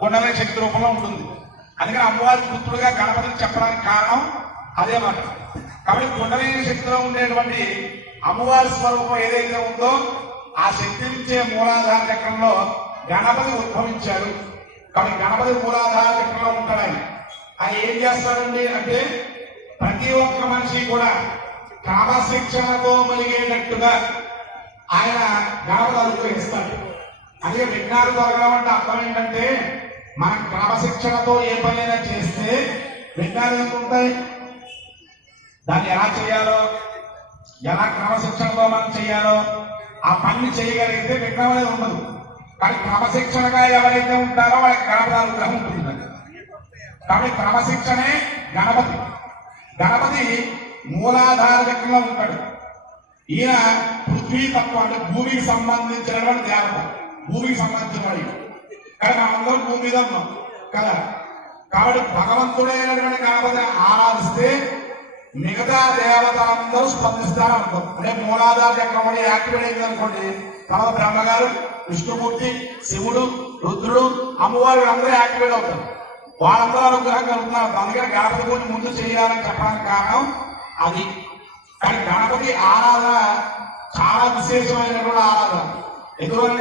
కొండలే శక్తి రూపంలో ఉంటుంది. అందుకని అమ్మవారి పుత్రుడుగా గణపతిని చెప్పడానికి కారణం అదే మాట. కాబట్టి కుండలిని శక్తిలో ఉండేటువంటి అమ్మవారి స్వరూపం ఏదైతే ఉందో ఆ శక్తి నుంచే మూలాధార చక్రంలో గణపతి ఉద్భవించారు కాబట్టి గణపతి మూలాధార చక్రంలో ఉంటాడు ఆయన. ఆయన ఏం చేస్తాడండి అంటే ప్రతి ఒక్క మనిషి కూడా క్రమశిక్షణతో మలిగేటట్టుగా ఆయన గణపతి అనుగ్రహిస్తాడు అదే విఘ్నాలు జరగడం అంటే అర్థం ఏంటంటే మన క్రమశిక్షణతో ఏ పనైనా చేస్తే విఘ్నాలు ఉంటాయి? దాన్ని ఎలా చేయాలో ఎలా క్రమశిక్షణతో మనం చేయాలో ఆ పని చేయగలిగితే విఘ్నం అనేది ఉండదు. కానీ క్రమశిక్షణగా ఎవరైతే ఉంటారో వాళ్ళకి గణపతి అనుగ్రహం ఉంటుంది. కాబట్టి క్రమశిక్షణే గణపతి. గణపతి మూలాధార చక్రంలో ఉంటాడు. ఈయన పృథ్వీ తత్వం అంటే భూమికి సంబంధించినటువంటి దేవత. భూమికి సంబంధించిన వాడు కానీ మనందరం భూమి మీద ఉన్నాం. కదా? కాబట్టి భగవంతుడైనటువంటి గణపతి ఆరాధిస్తే మిగతా దేవతలందరూ స్పందిస్తారు అనుకో అంటే మూలాధార చక్రం యాక్టివేట్ అయింది అనుకోండి తర్వాత బ్రహ్మగారు విష్ణుమూర్తి శివుడు రుద్రుడు అమ్మవారు అందరూ యాక్టివేట్ అవుతారు. వాళ్ళందరూ అనుగ్రహం కలుగుతున్నారు. అందుకని గణపతి పూజ ముందు చేయాలని చెప్పడానికి కారణం అది. కానీ గణపతి ఆరాధన చాలా విశేషమైనటువంటి ఆరాధన. ఎందుకంటే